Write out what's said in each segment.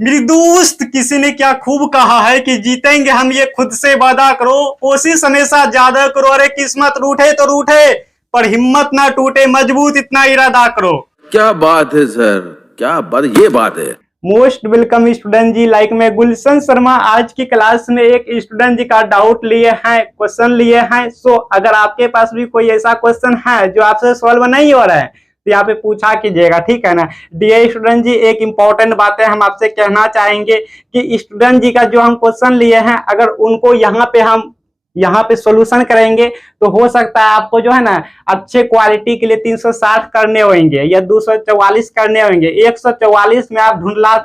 मेरी दोस्त, किसी ने क्या खूब कहा है कि जीतेंगे हम, ये खुद से वादा करो, कोशिश हमेशा ज्यादा करो। अरे किस्मत रूठे तो रूठे, पर हिम्मत ना टूटे, मजबूत इतना इरादा करो। क्या बात है सर, क्या बात, ये बात है। मोस्ट वेलकम स्टूडेंट जी। लाइक मैं गुलशन शर्मा आज की क्लास में एक स्टूडेंट जी का डाउट लिए हैं, क्वेश्चन लिए हैं। सो अगर आपके पास भी कोई ऐसा क्वेश्चन है जो आपसे सॉल्व नहीं हो रहा है तो यहाँ पे पूछा कीजिएगा, ठीक है ना। डियर स्टूडेंट जी, एक इंपॉर्टेंट बातें हम आपसे कहना चाहेंगे कि स्टूडेंट जी का जो हम क्वेश्चन लिए हैं, अगर उनको यहाँ पे सॉल्यूशन करेंगे तो हो सकता है आपको जो है ना अच्छे क्वालिटी के लिए 360 करने होंगे या 244 करने होंगे। 144 में आप धुंधला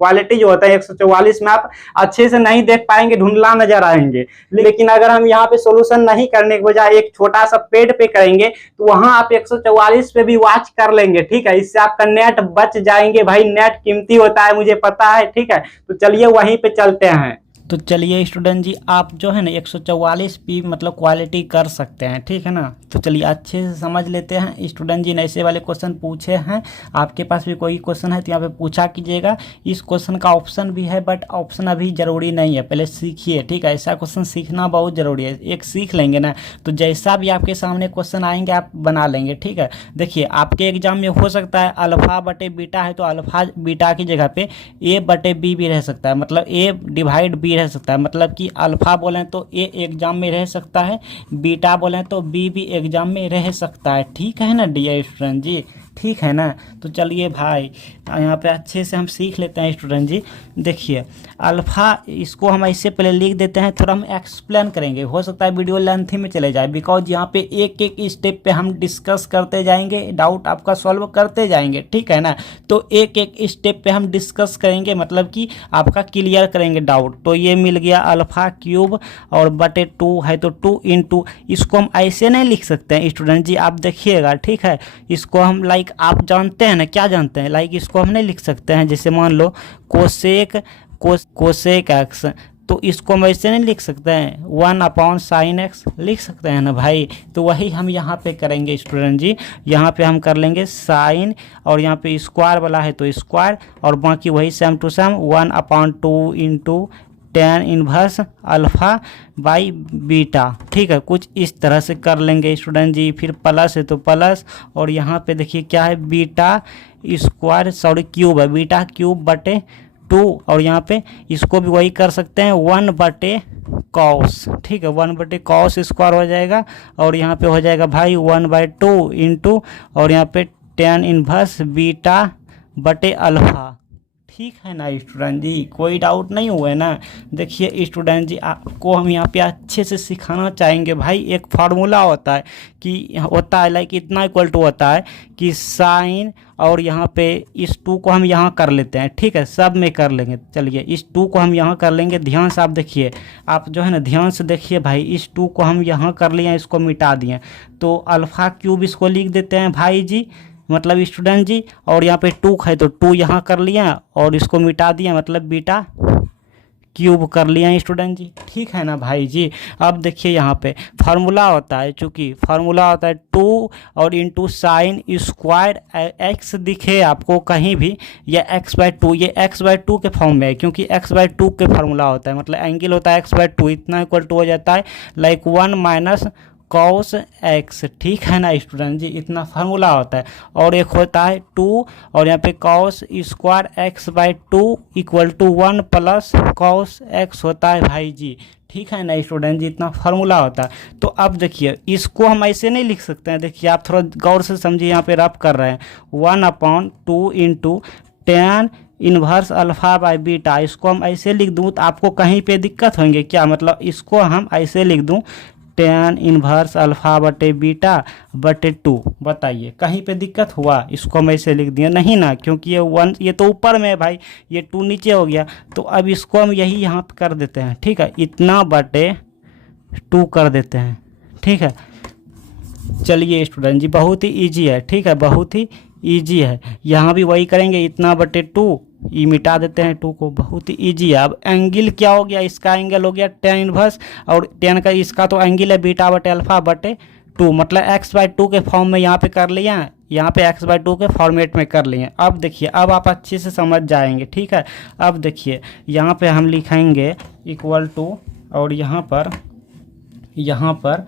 क्वालिटी जो होता है, 144 में आप अच्छे से नहीं देख पाएंगे, धुंधला नजर आएंगे। लेकिन अगर हम यहाँ पे सॉल्यूशन नहीं करने के बजाय एक छोटा सा पेड पे करेंगे तो वहां आप 144 पे भी वॉच कर लेंगे, ठीक है। इससे आपका नेट बच जाएंगे। भाई नेट कीमती होता है, मुझे पता है, ठीक है। तो चलिए वहीं पे चलते हैं। तो चलिए स्टूडेंट जी, आप जो है ना 144 पी मतलब क्वालिटी कर सकते हैं, ठीक है ना। तो चलिए अच्छे से समझ लेते हैं। स्टूडेंट जी ने ऐसे वाले क्वेश्चन पूछे हैं, आपके पास भी कोई क्वेश्चन है तो यहाँ पे पूछा कीजिएगा। इस क्वेश्चन का ऑप्शन भी है, बट ऑप्शन अभी ज़रूरी नहीं है, पहले सीखिए, ठीक है। ऐसा क्वेश्चन सीखना बहुत ज़रूरी है। एक सीख लेंगे ना तो जैसा भी आपके सामने क्वेश्चन आएंगे आप बना लेंगे, ठीक है। देखिए आपके एग्जाम में हो सकता है अल्फ़ा बटे बीटा है तो अल्फ़ा बीटा की जगह पे ए बटे बी भी रह सकता है, मतलब ए डिवाइड बी रह सकता है। मतलब कि अल्फा बोलें तो ए एग्जाम में रह सकता है, बीटा बोलें तो बी भी एग्जाम में रह सकता है, ठीक है ना डियर स्टूडेंट जी, ठीक है ना। तो चलिए भाई यहाँ पे अच्छे से हम सीख लेते हैं स्टूडेंट जी। देखिए अल्फ़ा, इसको हम ऐसे पहले लिख देते हैं, थोड़ा हम एक्सप्लेन करेंगे। हो सकता है वीडियो लेंथी में चले जाए, बिकॉज यहाँ पे एक एक स्टेप पे हम डिस्कस करते जाएंगे, डाउट आपका सॉल्व करते जाएंगे, ठीक है ना। तो एक एक स्टेप पे हम डिस्कस करेंगे, मतलब कि आपका क्लियर करेंगे डाउट। तो ये मिल गया अल्फ़ा क्यूब और बटे 2 है तो 2 इंटू, इसको हम ऐसे नहीं लिख सकते हैं स्टूडेंट जी, आप देखिएगा, ठीक है। इसको हम लाइक आप जानते हैं ना, क्या जानते हैं, लाइक इसको हम नहीं लिख सकते हैं, जैसे मान लो कोसेक एक्स, तो इसको हम ऐसे नहीं लिख सकते हैं 1/sin x लिख सकते हैं ना भाई। तो वही हम यहाँ पे करेंगे स्टूडेंट जी। यहाँ पे हम कर लेंगे साइन और यहाँ पे स्क्वायर वाला है तो स्क्वायर, और बाकी वही same to same 1/2 into tan inverse alpha by beta, ठीक है। कुछ इस तरह से कर लेंगे स्टूडेंट जी। फिर प्लस है तो प्लस, और यहाँ पे देखिए क्या है, बीटा स्क्वायर सॉरी क्यूब है, बीटा क्यूब बटे 2, और यहाँ पे इसको भी वही कर सकते हैं 1/कॉस, ठीक है। 1/कॉस स्क्वायर हो जाएगा, और यहाँ पे हो जाएगा भाई 1/2 इंटू, और यहाँ पे tan इनवर्स बीटा बटे अल्फ़ा, ठीक है ना स्टूडेंट जी। कोई डाउट नहीं हुआ है ना। देखिए स्टूडेंट जी, आपको हम यहाँ पे अच्छे से सिखाना चाहेंगे भाई। एक फार्मूला होता है कि होता है लाइक इतना इक्वल टू होता है कि साइन, और यहाँ पे इस 2 को हम यहाँ कर लेते हैं, ठीक है, सब में कर लेंगे। चलिए इस 2 को हम यहाँ कर लेंगे, ध्यान से आप देखिए, आप जो है ना ध्यान से देखिए भाई। इस 2 को हम यहाँ कर लिए, इसको मिटा दिए, तो अल्फ़ा क्यूब इसको लिख देते हैं भाई जी, मतलब स्टूडेंट जी। और यहाँ पे 2 है तो 2 यहाँ कर लिया और इसको मिटा दिया, मतलब बीटा क्यूब कर लिया स्टूडेंट जी, ठीक है ना भाई जी। अब देखिए यहाँ पे फार्मूला होता है, चूँकि फार्मूला होता है 2 और इंटू साइन स्क्वायर एक्स दिखे आपको कहीं भी, या x/2, ये x/2 के फॉर्म में है, क्योंकि x/2 के फार्मूला होता है, मतलब एंगल होता है x/2, इतना इक्वल टू हो जाता है लाइक 1 - cos x, ठीक है ना स्टूडेंट जी, इतना फार्मूला होता है। और एक होता है 2 और यहाँ पे cos square x/2 equal to 1 + cos x होता है भाई जी, ठीक है ना स्टूडेंट जी, इतना फार्मूला होता है। तो अब देखिए इसको हम ऐसे नहीं लिख सकते हैं, देखिए आप थोड़ा गौर से समझिए, यहाँ पे रफ कर रहे हैं 1/2 into tan inverse alpha by beta, इसको हम ऐसे लिख दूँ तो आपको कहीं पे दिक्कत होंगे क्या, मतलब इसको हम ऐसे लिख दूँ tan इनवर्स अल्फ़ा बटे बीटा बटे 2, बताइए कहीं पे दिक्कत हुआ, इसको हम ऐसे लिख दिए नहीं ना, क्योंकि ये 1 ये तो ऊपर में है भाई, ये 2 नीचे हो गया। तो अब इसको हम यही यहाँ पे कर देते हैं, ठीक है, इतना बटे 2 कर देते हैं, ठीक है। चलिए स्टूडेंट जी, बहुत ही ईजी है, ठीक है, बहुत ही ईजी है। यहाँ भी वही करेंगे, इतना बटे 2, ये मिटा देते हैं 2 को, बहुत ही ईजी है। अब एंगल क्या हो गया, इसका एंगल हो गया tan इनवर्स, और tan का इसका तो एंगल है बीटा बटे अल्फ़ा बटे 2 मतलब x/2 के फॉर्म में यहाँ पे कर लिया है, यहाँ पे x/2 के फॉर्मेट में कर लिए। अब देखिए, अब आप अच्छे से समझ जाएंगे, ठीक है। अब देखिए यहाँ पे हम लिखेंगे इक्वल टू, और यहाँ पर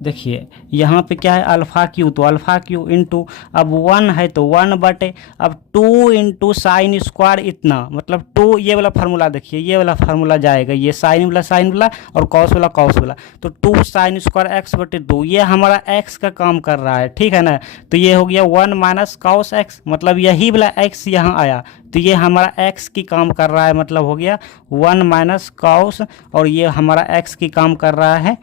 देखिए यहाँ पे क्या है, अल्फ़ा क्यू, तो अल्फ़ा क्यू इंटू, अब 1 है तो 1 बटे, अब 2 इंटू साइन स्क्वायर इतना, मतलब 2, ये वाला फार्मूला देखिए, ये वाला फार्मूला जाएगा, ये साइन वाला और कॉस वाला, तो 2 साइन स्क्वायर एक्स बटे 2, ये हमारा एक्स का काम कर रहा है, ठीक है ना। तो ये हो गया 1 माइनस कॉस एक्स, मतलब यही वाला एक्स यहाँ आया, तो ये हमारा एक्स की काम कर रहा है, मतलब हो गया 1 माइनस कॉस, और ये हमारा एक्स की काम कर रहा है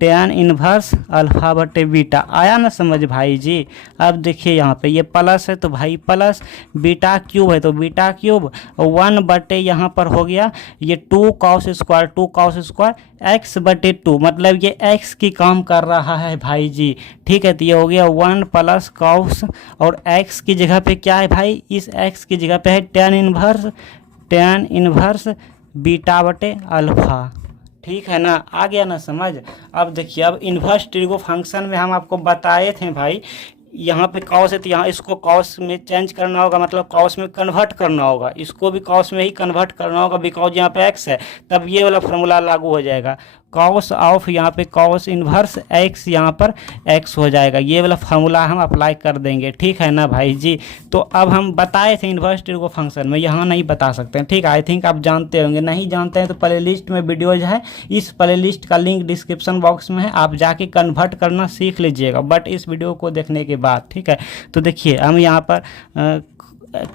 tan इनवर्स अल्फ़ा बटे बीटा। आया ना समझ भाई जी। अब देखिए यहाँ पे ये प्लस है तो भाई प्लस, बीटा क्यूब है तो बीटा क्यूब, 1 बटे यहाँ पर हो गया ये 2 कॉस स्क्वायर एक्स बटे 2, मतलब ये एक्स की काम कर रहा है भाई जी, ठीक है। तो ये हो गया 1 प्लस कॉस, और एक्स की जगह पे क्या है भाई, इस एक्स की जगह पे है tan इनवर्स बीटा बटे अल्फ़ा, ठीक है ना। आ गया ना समझ। अब देखिए, अब इन्वर्स ट्रिगो फंक्शन में हम आपको बताए थे भाई, यहाँ पे कॉस है तो यहाँ इसको कॉस में चेंज करना होगा, मतलब कॉस में कन्वर्ट करना होगा, इसको भी कॉस में ही कन्वर्ट करना होगा, बिकॉज यहाँ पे एक्स है, तब ये वाला फॉर्मूला लागू हो जाएगा। कॉस ऑफ यहाँ पे कॉस इन्वर्स एक्स, यहाँ पर एक्स हो जाएगा, ये वाला फार्मूला हम अप्लाई कर देंगे, ठीक है ना भाई जी। तो अब हम बताए थे इन्वर्स ट्रिगो फंक्शन में, यहाँ नहीं बता सकते हैं, ठीक है। आई थिंक आप जानते होंगे, नहीं जानते हैं तो प्ले लिस्ट में वीडियोज है, इस प्ले लिस्ट का लिंक डिस्क्रिप्शन बॉक्स में है, आप जाके कन्वर्ट करना सीख लीजिएगा, बट इस वीडियो को देखने के बाद, ठीक है। तो देखिए हम यहाँ पर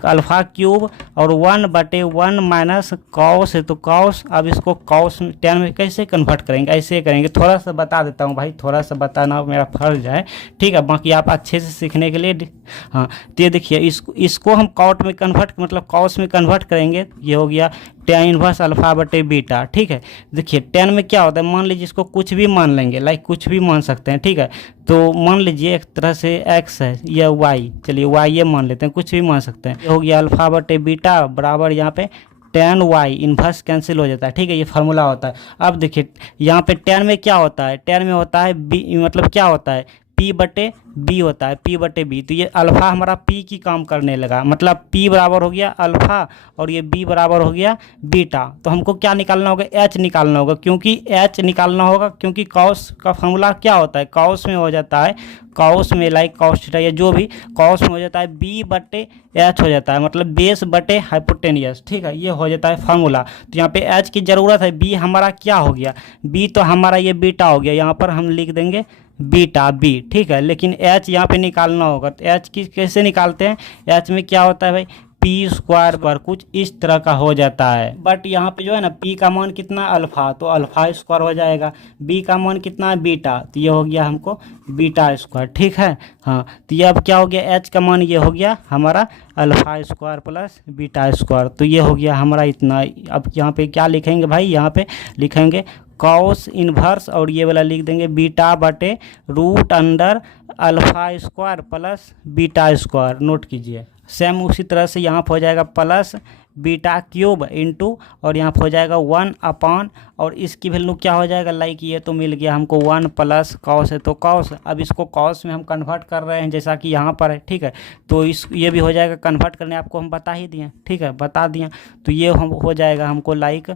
अल्फ़ा क्यूब और 1 बटे 1 माइनस कॉस है तो कॉस, अब इसको कॉस tan में कैसे कन्वर्ट करेंगे, ऐसे करेंगे, थोड़ा सा बता देता हूँ भाई, थोड़ा सा बताना मेरा फर्ज है, ठीक है। बाकी आप अच्छे से सीखने के लिए, हाँ। तो ये देखिए इसको हम कॉट में कन्वर्ट, मतलब कॉस में कन्वर्ट करेंगे, ये हो गया tan इनवर्स अल्फ़ा बटे बीटा, ठीक है। देखिए tan में क्या होता है, मान लीजिए इसको कुछ भी मान लेंगे, लाइक कुछ भी मान सकते हैं, ठीक है। तो मान लीजिए एक तरह से x है या y, चलिए y ये मान लेते हैं, कुछ भी मान सकते हैं। ये हो गया अल्फ़ा बटे बीटा बराबर यहाँ पे tan y, इन्वर्स कैंसिल हो जाता है, ठीक है, ये फार्मूला होता है। अब देखिए यहाँ पे tan में क्या होता है, tan में होता है b, मतलब क्या होता है p बटे b होता है, p बटे b, तो ये अल्फ़ा हमारा p की काम करने लगा, मतलब p बराबर हो गया अल्फ़ा और ये b बराबर हो गया बीटा। तो हमको क्या निकालना होगा, h निकालना होगा, क्योंकि h निकालना होगा, क्योंकि कॉस का फॉर्मूला क्या होता है, कॉस में हो जाता है, कॉस में लाइक कॉस थीटा या जो भी कॉस में हो जाता है b बटे h हो जाता है, मतलब बेस बटे हाइपोटेनियस, ठीक है, ये हो जाता है फार्मूला। तो यहाँ पे h की ज़रूरत है, b हमारा क्या हो गया, b तो हमारा ये बीटा हो गया, यहाँ पर हम लिख देंगे बीटा b, ठीक है। लेकिन h यहाँ पे निकालना होगा, तो h की कैसे निकालते हैं, h में क्या होता है भाई, p स्क्वायर पर कुछ इस तरह का हो जाता है, बट यहाँ पे जो है ना p का मान कितना अल्फ़ा, तो अल्फ़ा स्क्वायर हो जाएगा, b का मान कितना है बीटा, तो ये हो गया हमको बीटा स्क्वायर, ठीक है। हाँ, तो ये अब क्या हो गया, h का मान ये हो गया हमारा alpha square plus beta square, तो ये हो गया हमारा इतना। अब यहाँ पे क्या लिखेंगे भाई, यहाँ पे लिखेंगे कॉस इन्वर्स और ये वाला लिख देंगे बीटा बटे root under alpha square plus beta square, note कीजिए। सेम उसी तरह से यहाँ पर हो जाएगा प्लस बीटा क्यूब इंटू, और यहाँ पर हो जाएगा 1 अपॉन, और इसकी वैल्यू क्या हो जाएगा, लाइक ये तो मिल गया हमको 1 प्लस कॉस है तो कॉस, अब इसको कॉस में हम कन्वर्ट कर रहे हैं जैसा कि यहाँ पर है, ठीक है। तो ये भी हो जाएगा कन्वर्ट करने, आपको हम बता ही दिए, ठीक है, बता दिए। तो ये हम हो जाएगा हमको लाइक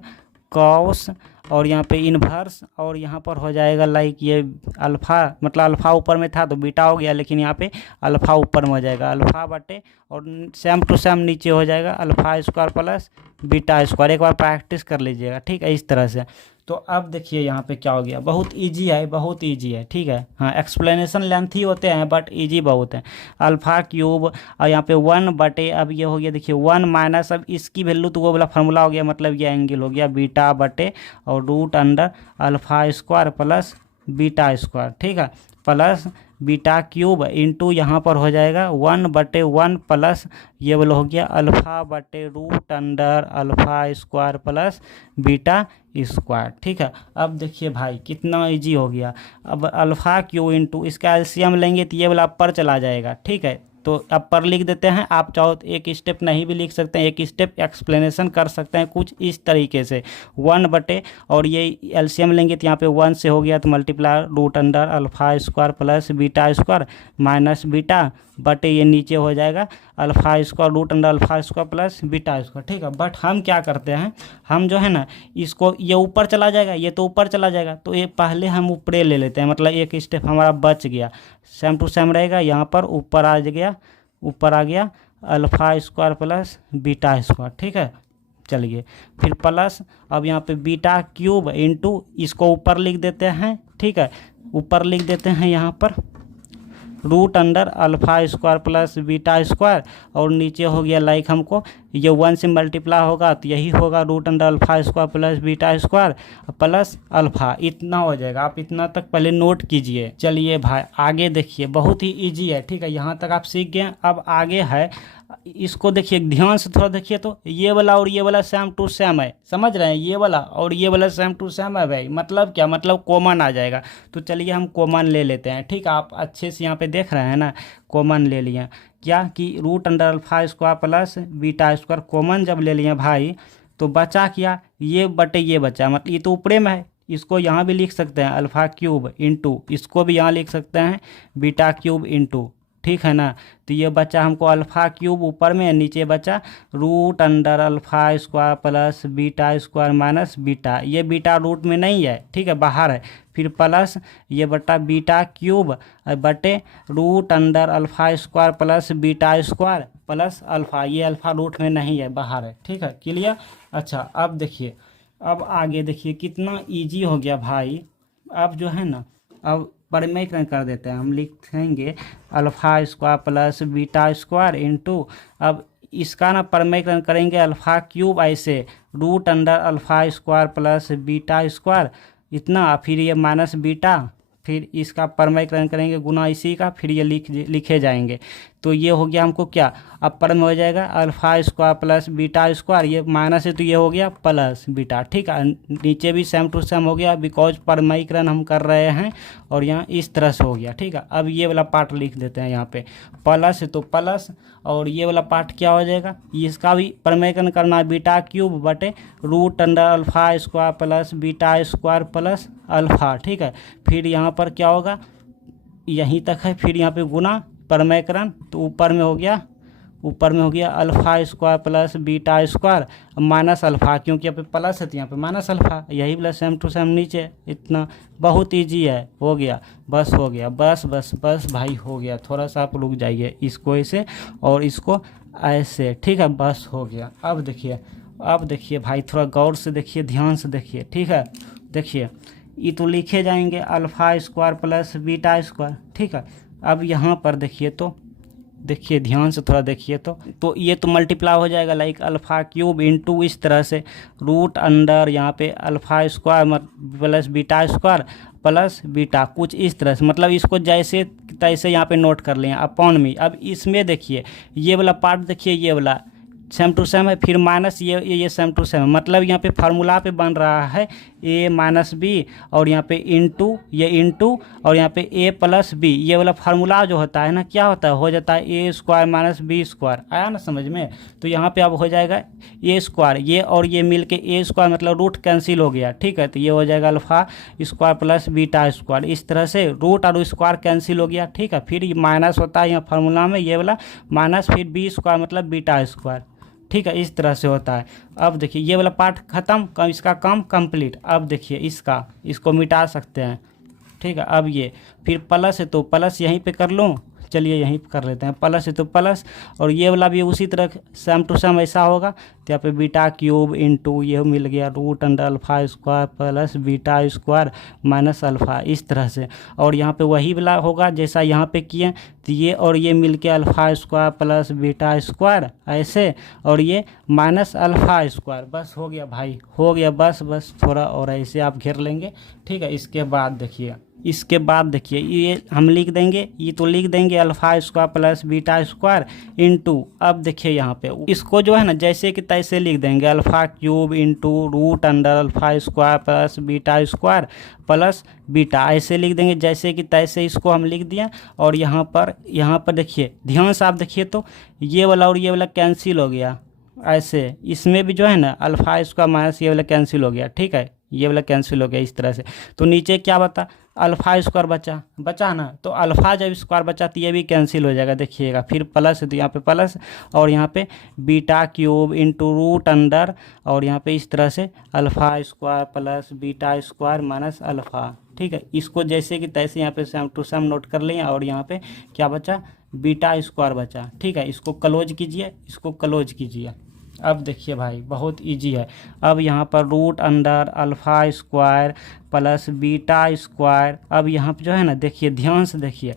कॉस और यहाँ पे इन्वर्स, और यहाँ पर हो जाएगा लाइक ये अल्फ़ा, मतलब अल्फ़ा ऊपर में था तो बीटा हो गया, लेकिन यहाँ पे अल्फ़ा ऊपर में हो जाएगा अल्फ़ा बटे, और सेम टू सेम नीचे हो जाएगा alpha square plus beta square. एक बार प्रैक्टिस कर लीजिएगा, ठीक है, इस तरह से। तो अब देखिए यहाँ पे क्या हो गया, बहुत इजी है, बहुत इजी है, ठीक है। हाँ, एक्सप्लेनेशन लेंथी होते हैं बट इजी बहुत है। अल्फ़ा क्यूब और यहाँ पे 1 बटे, अब ये हो गया देखिए 1 माइनस, अब इसकी वैल्यू तो वो वाला फार्मूला हो गया, मतलब ये एंगल हो गया बीटा बटे और root under alpha square plus beta square, ठीक है, प्लस बीटा क्यूब इंटू यहाँ पर हो जाएगा 1 बटे 1 प्लस ये वाला हो गया अल्फ़ा बटे root under alpha square plus beta square, ठीक है। अब देखिए भाई कितना इजी हो गया। अब अल्फ़ा क्यू इंटू इसका एलसीएम लेंगे तो ये वाला ऊपर चला जाएगा, ठीक है, तो अपर लिख देते हैं। आप चाहो तो एक स्टेप नहीं भी लिख सकते हैं, एक स्टेप एक्सप्लेनेशन कर सकते हैं कुछ इस तरीके से 1 बटे, और ये एलसीएम लेंगे तो यहाँ पे 1 से हो गया तो multiply root under alpha square plus beta square minus beta बटे ये नीचे हो जाएगा alpha square root under alpha square plus beta square. ठीक है, बट हम क्या करते हैं, हम जो है ना इसको, ये ऊपर चला जाएगा, ये तो ऊपर चला जाएगा, तो ये पहले हम ऊपरे ले लेते हैं, मतलब एक स्टेप हमारा बच गया, सेम टू सेम रहेगा। यहाँ पर ऊपर आ गया alpha square plus beta square. ठीक है, चलिए फिर प्लस, अब यहाँ पे बीटा क्यूब इंटू, इसको ऊपर लिख देते हैं। ठीक है, ऊपर लिख देते हैं यहाँ पर root under alpha square plus beta square, और नीचे हो गया लाइक हमको ये 1 से मल्टीप्लाई होगा तो यही होगा root under alpha square plus beta square plus alpha, इतना हो जाएगा। आप इतना तक पहले नोट कीजिए। चलिए भाई आगे देखिए, बहुत ही इजी है। ठीक है, यहाँ तक आप सीख गए। अब आगे है, इसको देखिए ध्यान से थोड़ा देखिए, तो ये वाला और ये वाला सेम टू सेम है, समझ रहे हैं, ये वाला और ये वाला सेम टू सेम है भाई, मतलब क्या, मतलब कॉमन आ जाएगा। तो चलिए हम कॉमन ले लेते हैं। ठीक है, आप अच्छे से यहाँ पे देख रहे हैं ना, कॉमन ले लिया क्या कि root under alpha square plus beta square common जब ले लिया भाई, तो बचा क्या, ये बटे ये बचा, मतलब ये तो ऊपरे में है, इसको यहाँ भी लिख सकते हैं अल्फा क्यूब इंटू, इसको भी यहाँ लिख सकते हैं बीटा क्यूब इंटू। ठीक है ना, तो ये बचा हमको अल्फा क्यूब ऊपर में, नीचे बचा root under alpha square plus beta square minus beta, ये बीटा रूट में नहीं है, ठीक है, बाहर है। फिर प्लस ये बटा बीटा क्यूब बटे root under alpha square plus beta square plus alpha, ये अल्फा रूट में नहीं है, बाहर है। ठीक है, क्लियर। अच्छा अब देखिए, अब आगे देखिए कितना ईजी हो गया भाई। अब जो है ना, अब परिमेयकरण कर देते हैं, हम लिखेंगे alpha square plus beta square into, अब इसका ना परिमेयकरण करेंगे अल्फा क्यूब ऐसे root under alpha square plus beta square इतना, फिर ये माइनस बीटा, फिर इसका परिमेयकरण करेंगे गुना इसी का, फिर ये लिखे जाएंगे। तो ये हो गया हमको क्या, अब पर में हो जाएगा alpha square plus beta square, ये माइनस है तो ये हो गया प्लस बीटा। ठीक है, नीचे भी सेम टू सेम हो गया, बिकॉज परिमेयकरण हम कर रहे हैं, और यहाँ इस तरह से हो गया। ठीक है, अब ये वाला पार्ट लिख देते हैं यहाँ पे, प्लस है तो प्लस, और ये वाला पार्ट क्या हो जाएगा, इसका भी परिमेयकरण करना है, बीटा क्यूब बटे root under alpha square plus beta square plus alpha. ठीक है, फिर यहाँ पर क्या होगा, यहीं तक है, फिर यहाँ पे गुना परिमेयकरण, तो ऊपर में हो गया alpha square plus beta square minus alpha, क्योंकि यहाँ पे प्लस है तो यहाँ पे माइनस अल्फा, यही प्लस सेम टू सेम नीचे। इतना बहुत इजी है, हो गया, बस हो गया, बस बस बस भाई हो गया। थोड़ा सा आप रुक जाइए, इसको ऐसे और इसको ऐसे। ठीक है, बस हो गया। अब देखिए भाई, थोड़ा गौर से देखिए, ध्यान से देखिए। ठीक है, देखिए ये तो लिखे जाएंगे alpha square plus beta square. ठीक है, अब यहाँ पर देखिए, तो देखिए ध्यान से थोड़ा देखिए, तो ये तो मल्टीप्लाई हो जाएगा लाइक अल्फा क्यूब इंटू इस तरह से रूट अंडर यहाँ पे alpha square plus beta square plus beta, कुछ इस तरह से, मतलब इसको जैसे तैसे यहाँ पे नोट कर लें अपॉन में। अब इसमें देखिए ये वाला पार्ट देखिए, ये वाला सेम टू सेम है, फिर माइनस ये सेम टू सेम है, मतलब यहाँ पे फार्मूला पे बन रहा है a माइनस बी, और यहाँ पे इंटू और यहाँ पे a प्लस बी, ये वाला फार्मूला जो होता है ना, क्या होता है, हो जाता है a square minus B square. आया ना समझ में। तो यहाँ पे अब हो जाएगा a स्क्वायर, ये और ये मिल के a स्क्वायर, मतलब रूट कैंसिल हो गया। ठीक है, तो ये हो जाएगा alpha square plus beta square, इस तरह से रूट और स्क्वायर कैंसिल हो गया। ठीक है, फिर ये माइनस होता है यहाँ फार्मूला में, ये वाला माइनस, फिर बी स्क्वायर मतलब बीटा स्क्वायर। ठीक है, इस तरह से होता है। अब देखिए ये वाला पार्ट खत्म, इसका काम कंप्लीट। अब देखिए इसको मिटा सकते हैं। ठीक है, अब ये फिर प्लस है तो प्लस यहीं पे कर लूँ, चलिए यहीं पे कर लेते हैं, प्लस है तो प्लस, और ये वाला भी उसी तरह सेम टू सेम ऐसा होगा। तो यहाँ पे बीटा क्यूब इंटू ये मिल गया root under alpha square plus beta square minus alpha, इस तरह से। और यहाँ पे वही वाला होगा जैसा यहाँ पे किए, तो ये और ये मिल के alpha square plus beta square ऐसे, और ये माइनस अल्फा स्क्वायर। बस हो गया भाई, हो गया, बस बस थोड़ा और ऐसे आप घेर लेंगे। ठीक है, इसके बाद देखिए इसके बाद देखिए ये हम लिख देंगे, ये तो लिख देंगे alpha square plus beta square into, अब देखिए यहाँ पे इसको जो है ना जैसे कि तैसे लिख देंगे alpha cube into root under alpha square plus beta square plus beta, ऐसे लिख देंगे जैसे कि तैसे इसको हम लिख दिया। और यहाँ पर देखिए ध्यान से आप देखिए तो ये वाला और ये वाला कैंसिल हो गया, ऐसे इसमें भी जो है ना अल्फ़ा स्क्वायर माइनस ये वाला कैंसिल हो गया, ठीक है, ये वाला कैंसिल हो गया इस तरह से। तो नीचे क्या बता, अल्फ़ा स्क्वायर बचा ना, तो अल्फ़ा जब स्क्वायर बचा तो ये भी कैंसिल हो जाएगा, देखिएगा फिर प्लस है तो यहाँ पे प्लस, और यहाँ पे beta cube into root under, और यहाँ पे इस तरह से alpha square plus beta square minus alpha, ठीक है। इसको जैसे कि तैसे यहाँ पे सम टू सम नोट कर लें, और यहाँ पे क्या बचा, बीटा स्क्वायर बचा, ठीक है। इसको क्लोज कीजिए, इसको क्लोज कीजिए। अब देखिए भाई बहुत इजी है। अब यहाँ पर root under alpha square plus beta square, अब यहाँ पे जो है ना देखिए ध्यान से देखिए,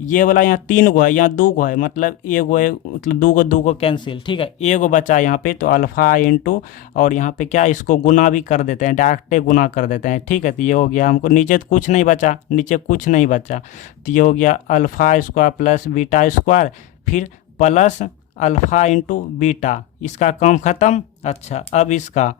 ये वाला यहाँ 3 गो है, यहाँ 2 गो है, मतलब एगो है, मतलब 2 गो कैंसिल, ठीक है। एगो बचा यहाँ पे तो अल्फ़ा इंटू, और यहाँ पे क्या इसको गुना भी कर देते हैं, डायरेक्ट गुना कर देते हैं, ठीक है। तो ये हो गया, हमको नीचे तो कुछ नहीं बचा, नीचे कुछ नहीं बचा, तो ये हो गया alpha square plus beta square, फिर प्लस अल्फ़ा इंटू बीटा, इसका काम ख़त्म। अच्छा अब इसका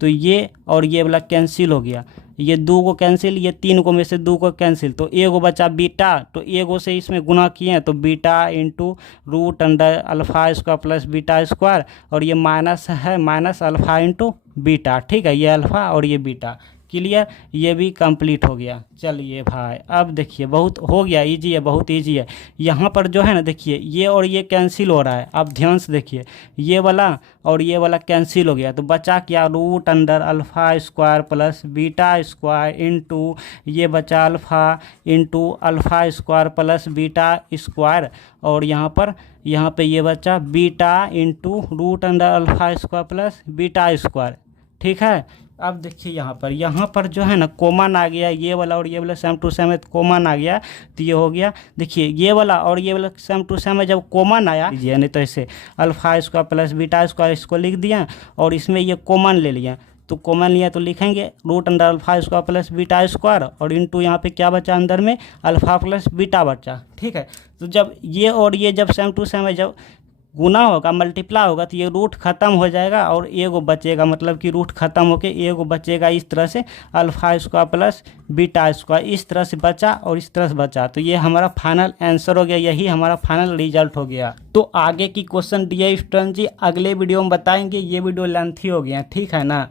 तो ये और ये वाला कैंसिल हो गया, ये 2 को कैंसिल, ये 3 को में से 2 को कैंसिल, तो एगो बचा बीटा, तो एगो से इसमें गुना किए हैं तो beta into root under alpha square plus beta square, और ये माइनस है, माइनस अल्फ़ा इंटू बीटा, ठीक है, ये अल्फ़ा और ये बीटा, क्लियर, ये भी कंप्लीट हो गया। चलिए भाई अब देखिए बहुत हो गया, इजी है, बहुत इजी है। यहाँ पर जो है ना देखिए ये और ये कैंसिल हो रहा है, अब ध्यान से देखिए ये वाला और ये वाला कैंसिल हो गया, तो बचा क्या, root under alpha square plus beta square into ये बचा alpha into alpha square plus beta square, और यहाँ पे ये बचा beta into root under alpha square plus beta square, ठीक है। अब देखिए यहाँ पर जो है ना कॉमन आ गया, ये वाला और ये वाला सेम टू सेम है तो कॉमन आ गया, तो ये हो गया, देखिए ये वाला और ये वाला सेम टू सेम है, जब कॉमन आया लीजिए, नहीं तो ऐसे alpha square plus beta square इसको लिख दिया, और इसमें ये कॉमन ले लिया, तो कॉमन लिया तो लिखेंगे root under alpha square plus beta square, और इंटू यहाँ पे क्या बचा अंदर में अल्फ़ा प्लस बीटा बचा, ठीक है। तो जब ये और ये जब सेम टू सेम है, जब गुना होगा, मल्टीप्लाई होगा, तो ये रूट ख़त्म हो जाएगा और एगो बचेगा, मतलब कि रूट ख़त्म होके एगो बचेगा, इस तरह से alpha square plus beta square इस तरह से बचा और इस तरह से बचा, तो ये हमारा फाइनल आंसर हो गया, यही हमारा फाइनल रिजल्ट हो गया। तो आगे की क्वेश्चन डियर स्टूडेंट जी अगले वीडियो में बताएंगे, ये वीडियो लेंथी हो गया, ठीक है ना।